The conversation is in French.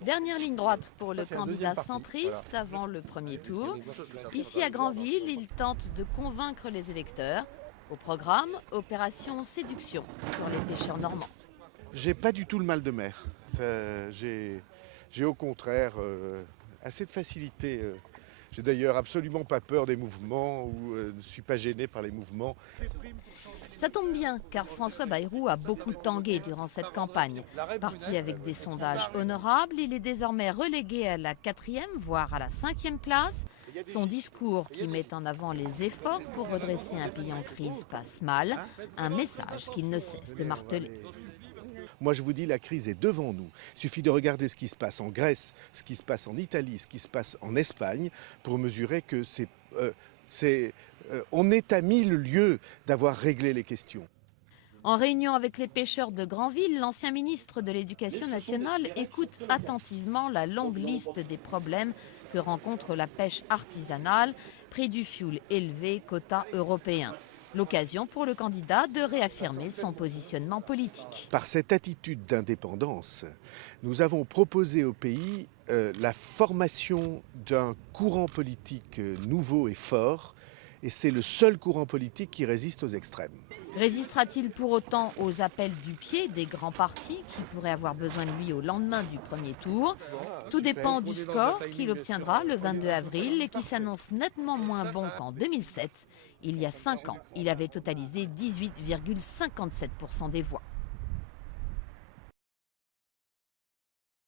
Dernière ligne droite pour le candidat centriste avant le premier tour. Ici à Granville, il tente de convaincre les électeurs. Au programme, opération séduction sur les pêcheurs normands. J'ai pas du tout le mal de mer. J'ai au contraire assez de facilité. J'ai d'ailleurs absolument pas peur des mouvements ou ne suis pas gêné par les mouvements. Ça tombe bien car François Bayrou a beaucoup tangué durant cette campagne. Parti avec des sondages honorables, il est désormais relégué à la 4e, voire à la 5e place. Son discours qui met en avant les efforts pour redresser un pays en crise passe mal, un message qu'il ne cesse de marteler. Moi, je vous dis, la crise est devant nous. Il suffit de regarder ce qui se passe en Grèce, ce qui se passe en Italie, ce qui se passe en Espagne, pour mesurer que on est à 1000 lieues d'avoir réglé les questions. En réunion avec les pêcheurs de Granville, l'ancien ministre de l'Éducation nationale écoute attentivement la longue liste des problèmes que rencontre la pêche artisanale, prix du fioul élevé, quotas européens. L'occasion pour le candidat de réaffirmer son positionnement politique. Par cette attitude d'indépendance, nous avons proposé au pays la formation d'un courant politique nouveau et fort, et c'est le seul courant politique qui résiste aux extrêmes. Résistera-t-il pour autant aux appels du pied des grands partis qui pourraient avoir besoin de lui au lendemain du premier tour? Tout dépend du score qu'il obtiendra le 22 avril et qui s'annonce nettement moins bon qu'en 2007. Il y a 5 ans, il avait totalisé 18,57% des voix.